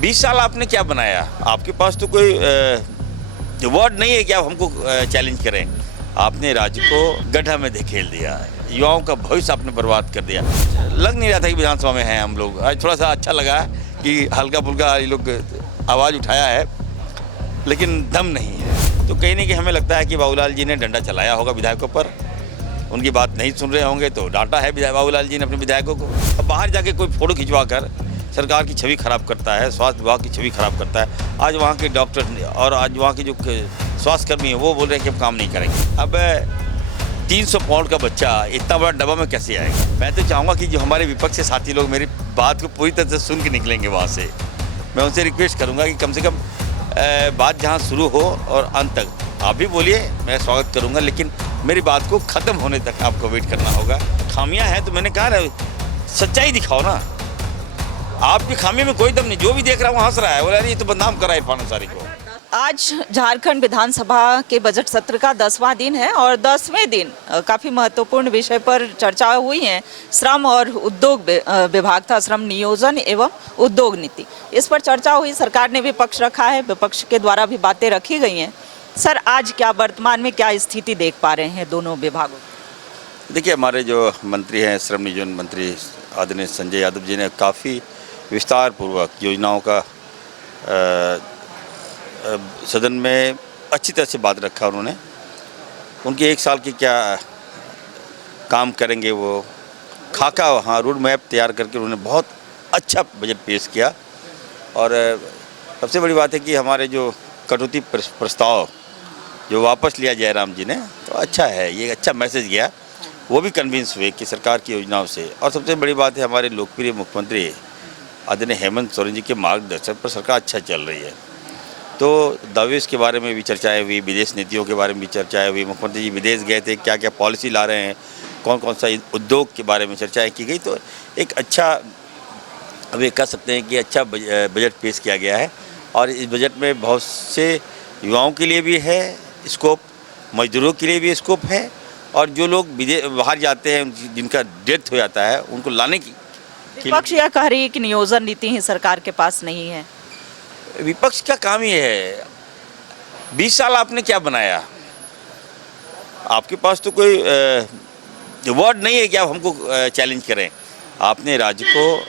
20 साल आपने क्या बनाया? आपके पास तो कोई वर्ड नहीं है कि आप हमको चैलेंज करें। आपने राज्य को गड्ढा में धकेल दिया, युवाओं का भविष्य आपने बर्बाद कर दिया। लग नहीं रहा था कि विधानसभा में हैं हम लोग। आज थोड़ा सा अच्छा लगा कि हल्का फुल्का ये लोग आवाज़ उठाया है, लेकिन दम नहीं है। तो कहीं ना कहीं हमें लगता है कि बाबूलाल जी ने डंडा चलाया होगा विधायकों पर, उनकी बात नहीं सुन रहे होंगे तो डांटा है बाबूलाल जी ने अपने विधायकों को। अब बाहर जाके कोई फोटो खिंचवा कर सरकार की छवि खराब करता है, स्वास्थ्य विभाग की छवि खराब करता है। आज वहाँ के डॉक्टर और आज वहाँ के जो स्वास्थ्यकर्मी हैं वो बोल रहे हैं कि हम काम नहीं करेंगे। अब 300 पाउंड का बच्चा इतना बड़ा डब्बा में कैसे आएगा? मैं तो चाहूँगा कि जो हमारे विपक्ष के साथी लोग मेरी बात को पूरी तरह से सुन के निकलेंगे वहाँ से। मैं उनसे रिक्वेस्ट करूँगा कि कम से कम बात जहाँ शुरू हो और अंत तक आप भी बोलिए, मैं स्वागत करूँगा, लेकिन मेरी बात को ख़त्म होने तक आपको वेट करना होगा। खामियां हैं तो मैंने कहा ना, सच्चाई दिखाओ ना। आपकी खामी में कोई दम नहीं, जो भी देख रहा हूँ हंस रहा है, बोला ये तो बदनाम करा इरफान अंसारी को। आज झारखंड विधानसभा के बजट सत्र का 10वां दिन है और 10वें दिन काफ़ी महत्वपूर्ण विषय पर चर्चा हुई है। श्रम और उद्योग विभाग था, श्रम नियोजन एवं उद्योग नीति, इस पर चर्चा हुई। सरकार ने भी पक्ष रखा है, विपक्ष के द्वारा भी बातें रखी गई हैं। सर, आज क्या वर्तमान में क्या स्थिति देख पा रहे हैं दोनों विभागों? देखिए, हमारे जो मंत्री हैं, श्रम नियोजन मंत्री आदरणीय संजय यादव जी ने काफ़ी विस्तार पूर्वक योजनाओं का सदन में अच्छी तरह से बात रखा। उन्होंने उनके 1 साल की क्या काम करेंगे वो खाका, वहाँ रोड मैप तैयार करके उन्होंने बहुत अच्छा बजट पेश किया। और सबसे बड़ी बात है कि हमारे जो कटौती प्रस्ताव जो वापस लिया जयराम जी ने, तो अच्छा है, ये अच्छा मैसेज गया। वो भी कन्विंस हुए कि सरकार की योजनाओं से। और सबसे बड़ी बात है, हमारे लोकप्रिय मुख्यमंत्री आदरणीय हेमंत सोरेन जी के मार्गदर्शन पर सरकार अच्छा चल रही है। तो दवेश के बारे में भी चर्चाएं हुई, विदेश नीतियों के बारे में भी चर्चाएं हुई। मुख्यमंत्री जी विदेश गए थे, क्या क्या पॉलिसी ला रहे हैं, कौन कौन सा उद्योग के बारे में चर्चाएं की गई। तो एक अच्छा, अब ये कह सकते हैं कि अच्छा बजट पेश किया गया है। और इस बजट में बहुत से युवाओं के लिए भी है स्कोप, मजदूरों के लिए भी स्कोप है, और जो लोग बाहर जाते हैं, जिनका डेथ हो जाता है, उनको लाने की। विपक्ष यह कह रही है कि नियोजन नीति ही सरकार के पास नहीं है। विपक्ष का काम ये है, 20 साल आपने क्या बनाया? आपके पास तो कोई वर्ड नहीं है कि आप हमको चैलेंज करें। आपने राज्य को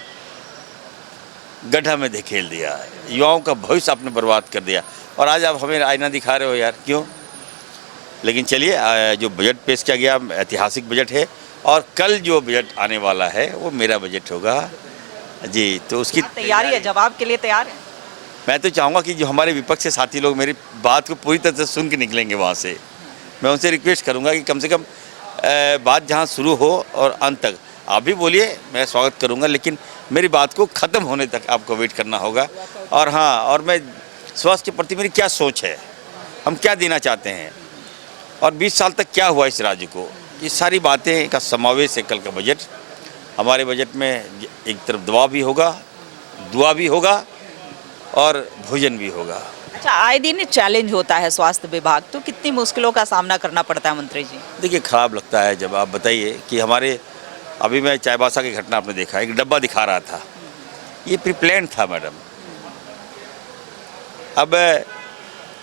गड्ढा में धकेल दिया, युवाओं का भविष्य आपने बर्बाद कर दिया, और आज आप हमें आईना दिखा रहे हो यार, क्यों? लेकिन चलिए, जो बजट पेश किया गया ऐतिहासिक बजट है, और कल जो बजट आने वाला है वो मेरा बजट होगा जी। तो उसकी तैयारी है, जवाब के लिए तैयार है? मैं तो चाहूँगा कि जो हमारे विपक्ष के साथी लोग मेरी बात को पूरी तरह से सुन के निकलेंगे वहाँ से। मैं उनसे रिक्वेस्ट करूँगा कि कम से कम बात जहाँ शुरू हो और अंत तक आप भी बोलिए, मैं स्वागत करूँगा, लेकिन मेरी बात को ख़त्म होने तक आपको वेट करना होगा। और हाँ, और मैं स्वास्थ्य के प्रति मेरी क्या सोच है, हम क्या देना चाहते हैं, और 20 साल तक क्या हुआ इस राज्य को, ये सारी बातें का समावेश है कल का बजट। हमारे बजट में एक तरफ दवा भी होगा, दुआ भी होगा, और भोजन भी होगा। अच्छा, आए दिन चैलेंज होता है स्वास्थ्य विभाग, तो कितनी मुश्किलों का सामना करना पड़ता है मंत्री जी? देखिए, ख़राब लगता है जब आप बताइए कि हमारे, अभी मैं चाईबासा की घटना आपने देखा, एक डब्बा दिखा रहा था, ये प्रीप्लान था मैडम। अब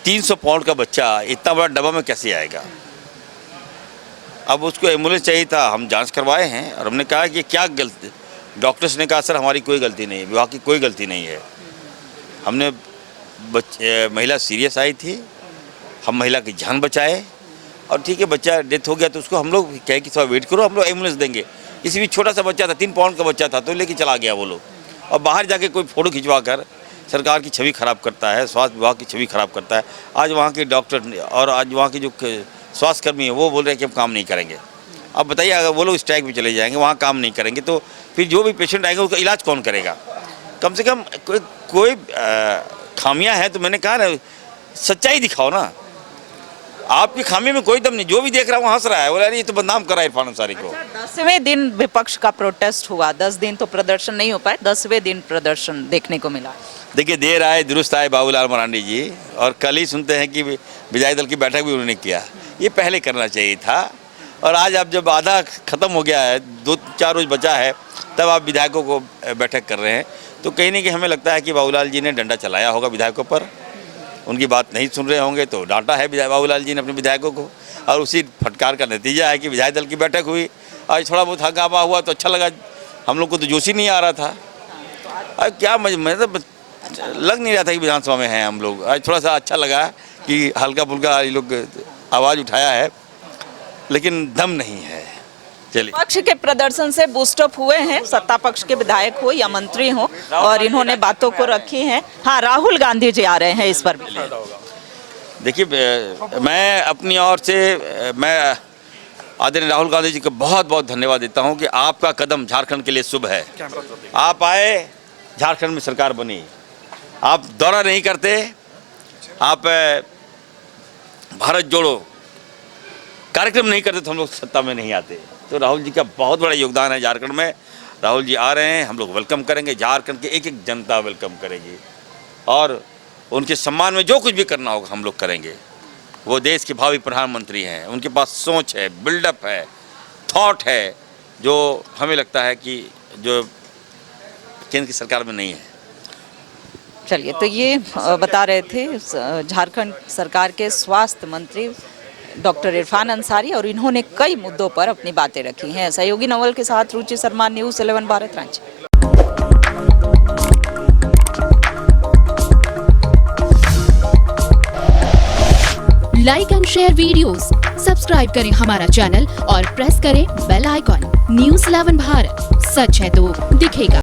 300 पाउंड का बच्चा इतना बड़ा डब्बा में कैसे आएगा? अब उसको एम्बुलेंस चाहिए था, हम जांच करवाए हैं, और हमने कहा कि क्या गलती, डॉक्टर्स ने कहा सर हमारी कोई गलती नहीं है, विभाग की कोई गलती नहीं है। हमने महिला सीरियस आई थी, हम महिला की जान बचाए, और ठीक है, बच्चा डेथ हो गया तो उसको हम लोग कहे कि थोड़ा वेट करो, हम लोग एम्बुलेंस देंगे। किसी भी छोटा सा बच्चा था, 3 पाउंड का बच्चा था, तो लेके चला गया वो लोग। और बाहर जाके कोई फोटो खिंचवा कर सरकार की छवि खराब करता है, स्वास्थ्य विभाग की छवि खराब करता है। आज वहाँ के डॉक्टर और आज वहाँ के जो स्वास्थ्यकर्मी हैं वो बोल रहे हैं कि हम काम नहीं करेंगे। अब बताइए, अगर वो लोग स्ट्राइक भी चले जाएंगे, वहाँ काम नहीं करेंगे, तो फिर जो भी पेशेंट आएंगे उसका इलाज कौन करेगा? कम से कम कोई खामियां हैं तो मैंने कहा ना, सच्चाई दिखाओ ना। आपकी खामी में कोई दम नहीं, जो भी देख रहा हूँ हंस रहा है, बोला ये तो बदनाम करा इरफान अंसारी को। 10वें दिन विपक्ष का प्रोटेस्ट हुआ, 10 दिन तो प्रदर्शन नहीं हो पाए, 10वें दिन प्रदर्शन देखने को मिला। देखिए, देर आए दुरुस्त आए बाबूलाल मरांडी जी, और कल ही सुनते हैं कि विधायक दल की बैठक भी उन्होंने किया। ये पहले करना चाहिए था, और आज आप जब आधा खत्म हो गया है, 2-4 रोज बचा है, तब आप विधायकों को बैठक कर रहे हैं। तो कहीं ना कहीं हमें लगता है कि बाबूलाल जी ने डंडा चलाया होगा विधायकों पर, उनकी बात नहीं सुन रहे होंगे तो डांटा है बाबूलाल जी ने अपने विधायकों को, और उसी फटकार का नतीजा है कि विधायक दल की बैठक हुई। आज थोड़ा बहुत हंगामा हुआ तो अच्छा लगा, हम लोग को तो जोश ही नहीं आ रहा था। आज क्या मतलब लग नहीं रहा था कि विधानसभा में हैं हम लोग। आज थोड़ा सा अच्छा लगा कि हल्का फुल्का ये लोग आवाज़ उठाया है, लेकिन दम नहीं है। चलिए, पक्ष के प्रदर्शन से बूस्टअप हुए हैं, सत्ता पक्ष के विधायक हो या मंत्री हो, और इन्होंने बातों को रखी हैं। हाँ, राहुल गांधी जी आ रहे हैं इस पर भी। देखिए, मैं अपनी ओर से मैं आदरणीय राहुल गांधी जी को बहुत बहुत धन्यवाद देता हूं कि आपका कदम झारखंड के लिए शुभ है। आप आए, झारखंड में सरकार बनी। आप दौरा नहीं करते, आप भारत जोड़ो कार्यक्रम नहीं करते तो हम लोग सत्ता में नहीं आते। तो राहुल जी का बहुत बड़ा योगदान है झारखंड में। राहुल जी आ रहे हैं, हम लोग वेलकम करेंगे, झारखंड की एक एक जनता वेलकम करेगी, और उनके सम्मान में जो कुछ भी करना होगा हम लोग करेंगे। वो देश के भावी प्रधानमंत्री हैं, उनके पास सोच है, बिल्डअप है, थॉट है, जो हमें लगता है कि जो केंद्र की सरकार में नहीं है। चलिए, तो ये बता रहे थे झारखंड सरकार के स्वास्थ्य मंत्री डॉक्टर इरफान अंसारी, और इन्होंने कई मुद्दों पर अपनी बातें रखी हैं। सहयोगी नवल के साथ Ruchi Sharma, news 11 Bharat, Ranchi. Like and share videos, subscribe करें हमारा चैनल और प्रेस करें बेल आइकॉन। न्यूज़ 11 भारत, सच है तो दिखेगा।